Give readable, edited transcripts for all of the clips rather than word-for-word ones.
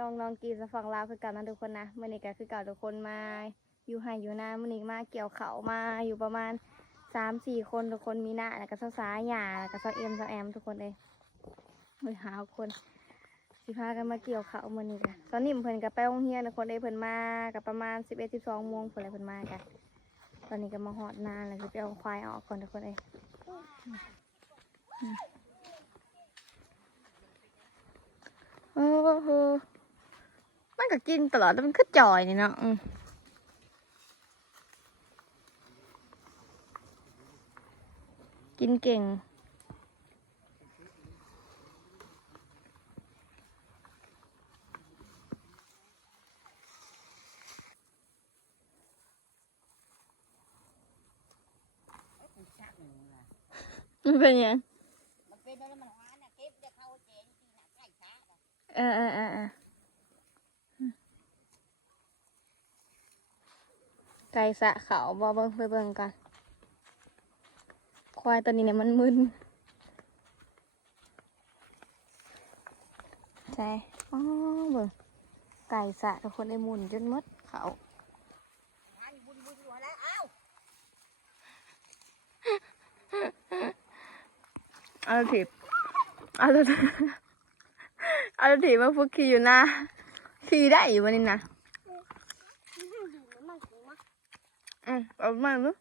ช่องน้องกีสฝั่งลาวคือกันนะทุกคนนะเมื่อนี้ก็คือเก่าทุกคนมาอยู่ไห่อยู่นาเมื่อนี้มาเกี่ยวเขามาอยู่ประมาณ3-4 คนทุกคนมีหน้าแล้วก็สาวๆหยาแล้วก็สาวเอ็มสาวแอมทุกคนเลยหาคนสิพากันมาเกี่ยวเขาเมื่อนี้กันตอนนี้เพิ่นก็ไปโรงเรียนทุกคนเลยเพิ่นมากับประมาณ11-12 โมงเพิ่นเลยเพิ่นมากันตอนนี้ก็มาหอดนาแล้วคือไปเอาควายออกก่อนทุกคนเลยโอ้โหมันก็กินตลอดแล้วมันก็จ่อยนี่เนาะกินเก่งมันเป็นยังมันเป็นอะไรมันหวานนะเก็บจะเข้าเจนทีน่ะใกล้ช้าไก่สะเขาบ่เบิ่งไปเบิ่งกันควายตัวนี้เนี่ยมันมึนใช่อ๋อเบิ่งไก่สะทุกคนได้หมุนจนมดเขาเอาถีบเอาถีบมาฝึกขี่อยู่นะขี่ได้อยู่วันนี้นะเอามาลูก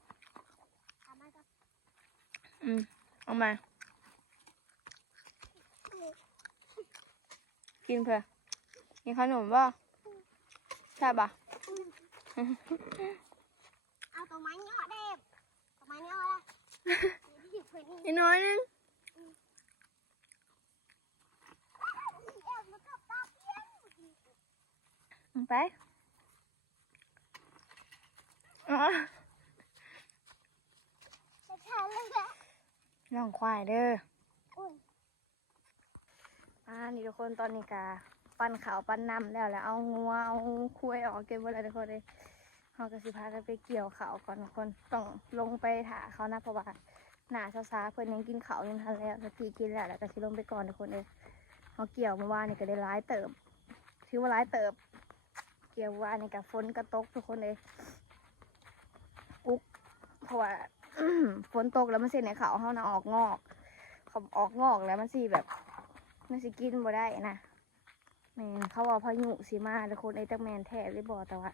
เอามากินเพื่อมีขนมป่ะใช่ป่ะเอาตัวไม้เนาะเด็บตัวไม้เนาะละนิดน้อยนึงไปลองควายเด้อนี่ทุกคนตอนนี้กาปั้นขาวปั้นน้ำแล้วเอางัวเอาคุ้ยออกเก็บไว้แล้วทุกคนเลยเขาก็สิพากันไปเกี่ยวเขาก่อนทุกคนต้องลงไปถาเขานะเพราะว่าหนาช้าๆเพื่อนยังกินเขายังทันแล้วตะกี้กินแล้วก็สิลงไปก่อนทุกคนเลยเขาเกี่ยวเมื่อวานนี่ก็ได้ร้ายเติบถือว่าร้ายเติบเกี่ยวว่านี่กับฝนกระตกทุกคนเลยเพราะว่า ฝนตกแล้วมันเสียในเขาเขาน่ะออกงอกเขาออกงอกแล้วมันสิแบบมันสิกินบ่ได้นะแมนเขาว่าพายุสีมาทุกคนไอ้ตักแมนแท้เลยบอกแต่ว่า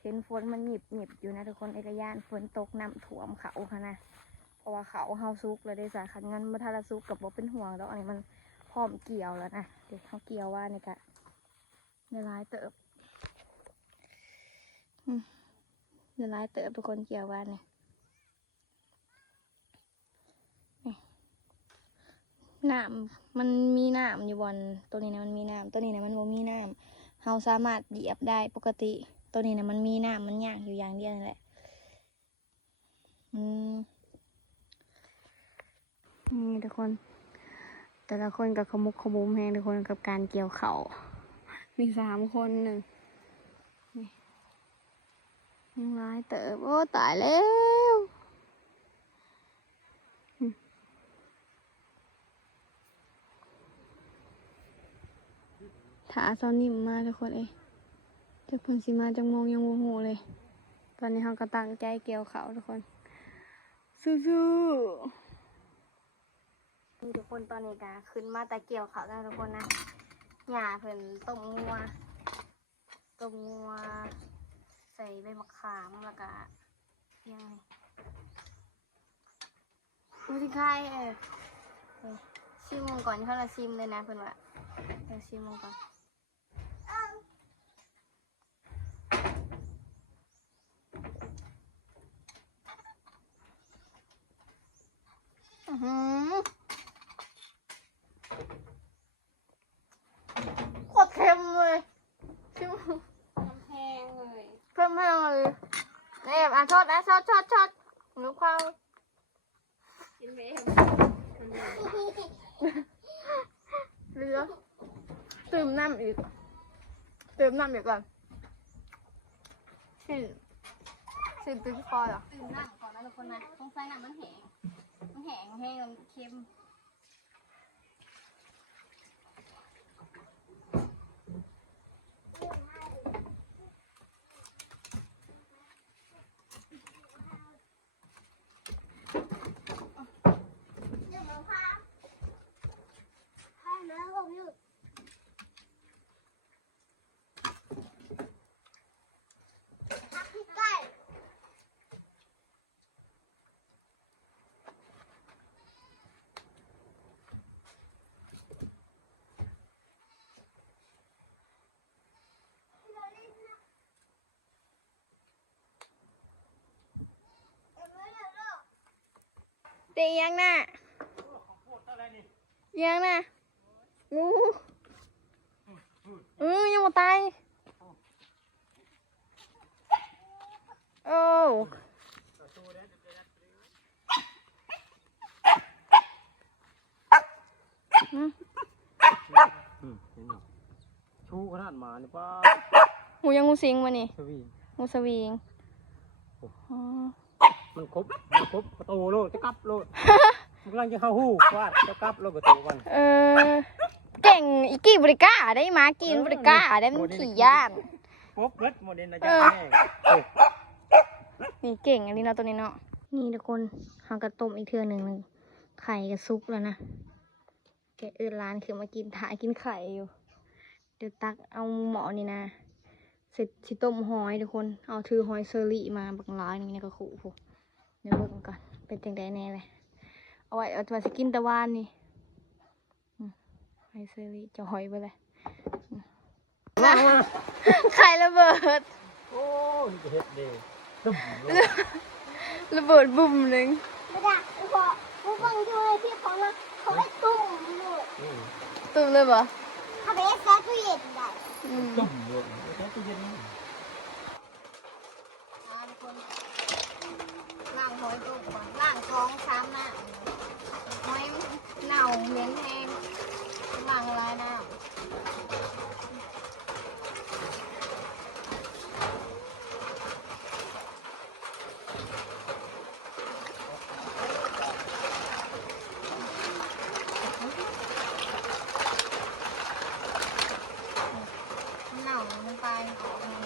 เห็นฝนมันหยิบอยู่นะทุกคนไอ้กระยานฝนตกน้ำท่วมเขาค่ะนะเพราะว่าเขาเฮาซุกเลยได้สาขันเงินมาทาราซุกกับบ่เป็นห่วงแล้วอันนี้มันพร้อมเกี่ยวแล้วนะเดี๋ยวเขาเกี่ยวว่านี่กะในร้ายเติบในร้ายเติบทุกคนเกี่ยวว่านี่น้ำมันมีน้ำอยู่บนตัวนี้นะมันมีน้ำตัวนี้นะมันบ่มีน้ำเฮาสามารถเหยียบได้ปกติตัวนี้นะมันมีน้ำมันย่างอยู่อย่างเดียวนั่นแหละนี่ทุกคนแต่ละคนกับขมุกขมุมแหงทุกคนกับการเกี่ยวเข่ามี3 คนหนึ่งนี่ยังร้ายเติบโอ้ตายแล้วถาซอนนิ่มมาทุกคนจากเพิ่นสิมาจังมองยังโมโหเลยตอนนี้เขาก็ตั้งใจเกี่ยวเขาทุกคนสู้ๆทุกคนตอนนี้ก็ขึ้นมาแต่เกี่ยวเขาแล้วทุกคนนะหญ้าเพิ่นต้มงัวใส่ใบมะขามแล้วก็ยังไงมือที่ใครชิมก่อนเขาละชิมเลยนะเพิ่นว่าเดี๋ยวชิมก่อนโคตรเค็มเลยชิมแพงเลย เพิ่มเลยนี่ชดนะชดหนูเข้ากินไปเหลือตื่มน้ำอีกก่อนชิมตื้นคอเหรอตื่นน้ำก่อนนะทุกคนนะต้องใส่น้ำมันแห้งมันเค็ม เตะยังน่ะยังน่ะงูยังมาตายโอ้ชูขนาดหมาเนี่ยป้า งูยังงูสิงมานี่ สวี งูสวิงอ๋อ มันครบประตูโลดจะกลับโลด มันกำลังจะเข้าหู้วาดจะกลับโลดประตูกัน เก่งอีกี่บริก้าได้มากินบริก้าได้มันขี่ย่าน ครบเบิดโมเดลนะจ๊ะแม่ นี่เก่งอันนี้เนาะตัวนี้เนาะนี่ทุกคนหากระต้มอีกเทื่อหนึ่งไข่กระซุกแล้วนะแกร้านคือมากินถ่ายกินไข่อยู่เดี๋ยวตักเอาหมอนี่นะเสร็จชิต้มหอยทุกคนเอาถือหอยเซอรี่มาบักร้ายนี่ก็ขู่ผมเดี๋ยวเบิ่งก่อนเป็นจังไดแน่เลยเอาไว้เอามาสกินตะวันนี่หอยเซอรี่จะหอยไปเลยไข่ระเบิด โอ้นี่จะเฮ็ดเด้ตึ้ม ระเบิดบุ่มหนึ่ง ไม่ได้พอผู้ฟังด้วยพี่เขานะเขาให้ตุ้มลูก ตุ้มเลยปะ เขาไปแซ่ตู้เย็นได้ ตึ้มเลยแล้วตู้เย็น ทุกคนล้างหอยตุ้มก่อนล้างท้องซ้ำนะหอยเน่าเหม็นแห้งล้างลายน้ำเน่ามันไปออกมา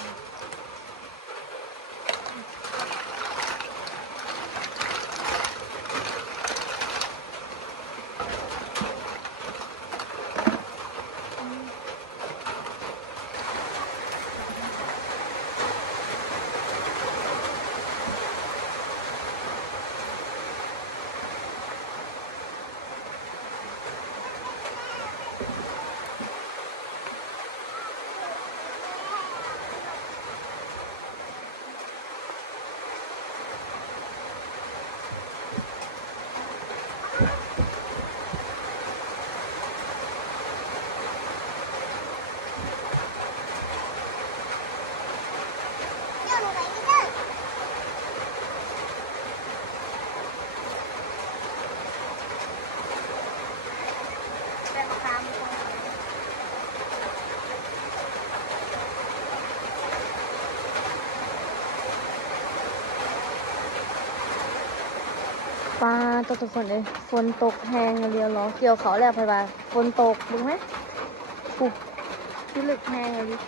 ปลาตัวทุกคนเลยฝนตกแห้งเรียวล้อเกี่ยวเขาแล้วไปว่าฝนตกดูไหมปุ๊บที่ลึกแห้งเลย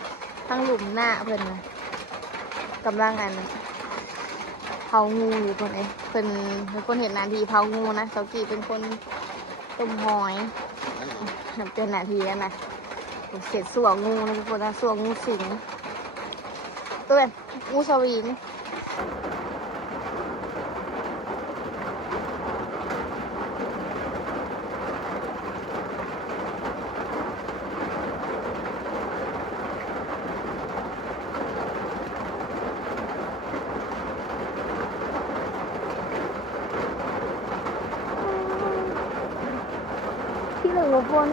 ทั้งหลุมหน้าเพิ่นนะกำลังอันเผางูอยู่คนเองเป็นคนเห็นนาทีเผางูนะเสากีเป็นคนต้มหอยเป็นนาทีแล้วนะเสร็จส่วงงูนะทุกคนนะส่วงงูสิงตัวเป็นงูสวิงที่เหลือฝน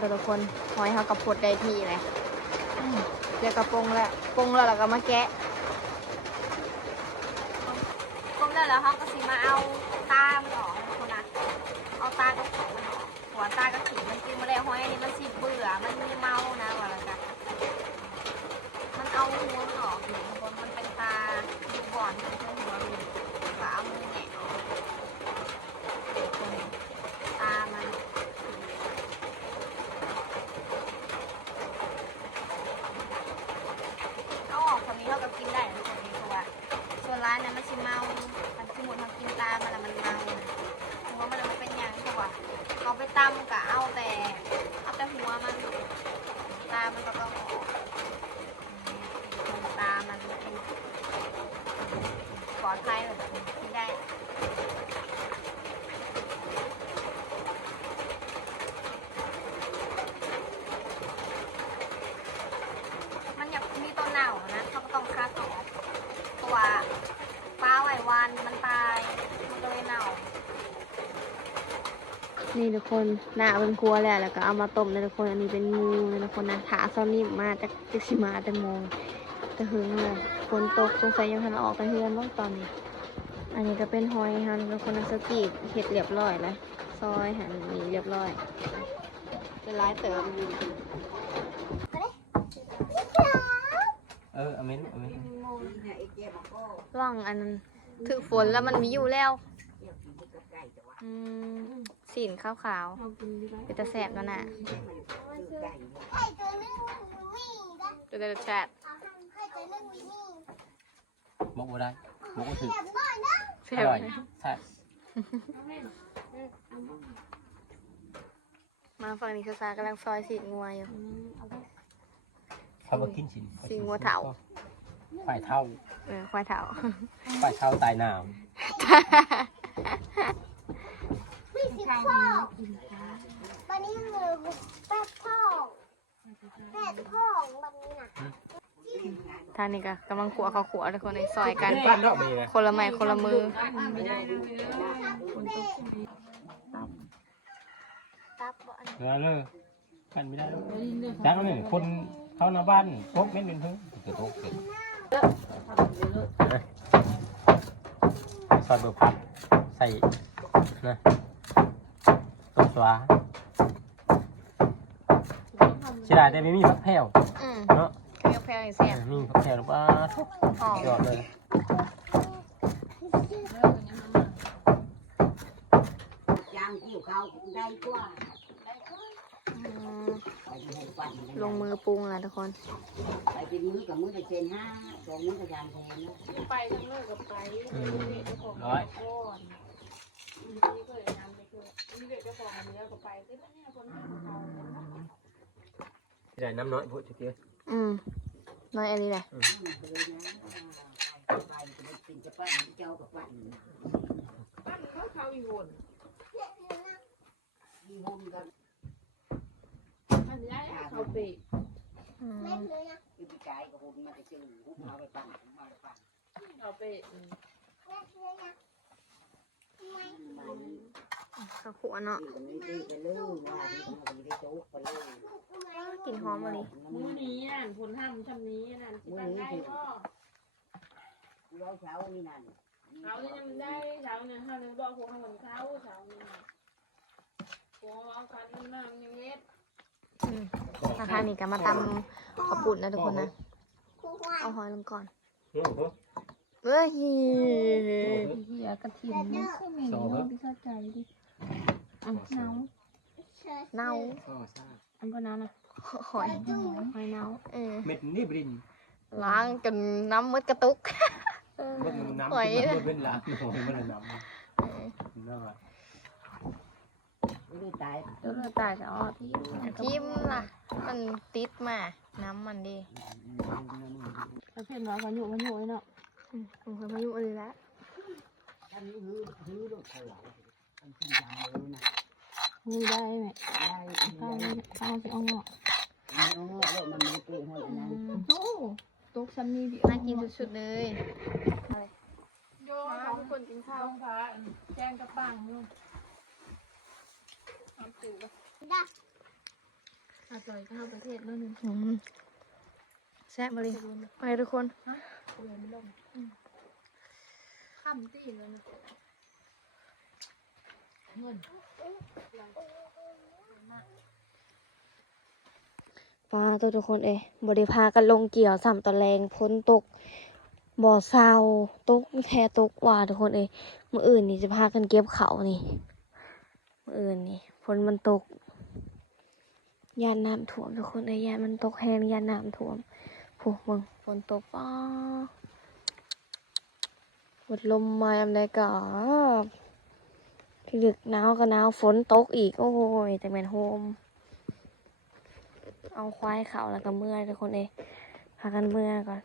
แต่ละคนหอยเขากระพดได้ทีเลยเดี๋ยวกระปงแล้วปงแล้วเราก็มาแกะ ก้มได้แล้วเขาก็สิมาเอาตามันออกนะคนนะเอาตากระขีมันออกหัวตากระขีมันกินมาแล้วห้อยอันนี้มันสิเบื่อมันมีเมานะว่าละกันมันเอาหัวมันออกอยู่บนมันเป็นตาดูบอนเป็นหัวอยู่ก็เอามือแหะออกตามันเอาออกคำนี้เท่ากับกินได้นะคนนี้เพราะว่าส่วนร้านนั้นมันชิเมามันสมุนทำกินตามันมันเมาหัวมันมันเป็นยังเพราะว่าเอาไปตำกะเอาแต่หัวมันตามันก็ต้องออกตามันปลอดภัยแบบกินได้ นี่ทุกคนหน้าเป็นครัวแล้วก็เอามาต้มนะทุกคนอันนี้เป็นงูนะทุกคนนะถาเซานิ่มมาจากจิกซิมาแต่โมงจะหึงเลยฝนตกสงสัยยังทันออกไปเฮือนบ้างตอนนี้ อันนี้ก็เป็นหอยฮันทุกคนนะสตีกเห็ดเรียบร้อยแล้วซอยหั่นนี่เรียบร้อยเป็นร้ายเติม อเมน ร่องอันนั้นถือฝนแล้วมันมีอยู่แล้วสีนขาวๆเป็นตะแสบแล้วน่ะจะได้รสชาติ บอกว่าได้บอกว่าถึง แซ่ อบ ร่อย ไหม ใช่ มาฝั่งนี้ซากำลังซอยสีนงัวอยู่ เขามากินสิ สีงัวเถา ฝ่ายเท่า ควายเถา ฝ่ายเท่าตายหนาว วันนี้มือแปดพ่องวันนี้น่ะ ทางนี้ก็กำลังขัวเขาขัวทุกคนในซอยกัน บ้านนอกมีนะ คนละไม้คนละมือ เนื้อเลยกันไม่ได้จังเลยคนเข้าหน้าบ้านโต๊ะเม็ดเป็นเพิ่งจะโต๊ะเกิดซอสเบอร์พัดใส่นะต้มสวาชิดาได้ไม่มีผักแผ่วเนาะ เปรี้ยวแพลวอย่างเสีย มีผักแผ่วหรือเปล่า หอม ยอดเลย ย่างกิ้วเขาได้กว่า ไปให้ปั่น ลงมือปรุงแล้วทุกคน ไปเป็นมือกับมือไปเจนห้าสองมือกับยางแทนนะ ไปทั้งเลิกกับไป ร้อย ก่อนนี่เคยทำไปคือนี่เด็กเจ้าของอันนี้ก็ไปที่นั่นเนี่ยคนที่เขา ชิดาน้ำน้อยพูดเยอะ น้อยอันนี้แหละ เลยนะไปจะไปกินจะปั่นเจ้ากับปั่น บ้านเขาอยู่บน มีหุ่นกัน มันย้ายเขาไป เม็ดเลยนะ คือพี่กายกับหุ่นมาจะเจอหุ่นเอาไปปั่นเอาไปปั่น เขาไป เม็ดเลยนะ มัน ข้าวขัวเนาะ มันไม่ได้ไปเลยว่าที่เขาไม่ได้โจ๊กไปเลย กลิ่นหอมมาเลย มื้อนี้อ่ะผลทำทำนี้นั่นสิบ้านได้ก็ ร้อยเช้านี่นั่น เขาเนี่ยยังได้เขาเนี่ยเขาเนี่ยบอกพวกเขาเหมือนเขาเนี่ยพวกเอาคันมายังเย็บ ราคานี่ก็มาตำข้าวปุ่นนะทุกคนนะ ครูควาย เอาหอยลงก่อน โอ้โห เฮ้ย เหี้ยกระถิ่นนี่ใช่ไหมพี่เข้าใจดิเนา เน่า อันก็น้านะ หอย หอยเนา เม็ดนี่บริน ล้างจนน้ำมืดกระตุก เม็ดน้ำ หอย มันเป็นหลังหอยมันน้ำน่า ไม่ได้ตาย เดี๋ยวเราตายจะอ้อพี่ ทิมล่ะ มันติดมา น้ำมันดี เขาเพิ่มร้อยกันอยู่เนาะ ผมเคยมาอยู่อะไรแล้ว ท่านฮือลูกเขาหลังท่านขึ้นยางเลยนะ มือได้ไหม ได้ ข้าวจะเอาเนาะ มันเอาเงาะแล้วมันไม่เกลือหัวนะ โอ้ตุ๊กซันนี่ดิ น่ากินสุดๆเลย โย่ทุกคนกินข้าวพระแจ้งกระปังนู่นทำจืดอาจอยข้าวประเทศนู่นนึง แซ่บมาเลยไปทุกคน เลยไม่ลงข้ามตีเลยนะเงิน มาตัวทุกคนบริพากันลงเกี่ยวสามตะแรงพ้นตกบ่อเศร้าตกแท้ตกว่าทุกคนมื้ออื่นนี่จะพากันเก็บเขานี่มื้ออื่นนี่ฝนมันตกยานน้ำท่วมทุกคนยานมันตกแห้งยานน้ำท่วมพวกมึงฝนตกหมดลมมาอันใดก็ดึกหนาวก็หนาวฝนตกอีกโอ้ยแต่แม่นโฮมเอาควายเขาแล้วก็เมื่อยทุกคนพากันเมื่อยก่อน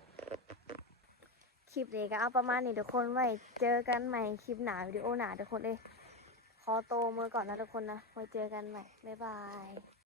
คลิปนี้ก็เอาประมาณนี้ทุกคนไว้เจอกันใหม่คลิปหนาวิดีโอหนาทุกคนขอโตมือก่อนนะทุกคนนะไว้เจอกันใหม่บ๊ายบาย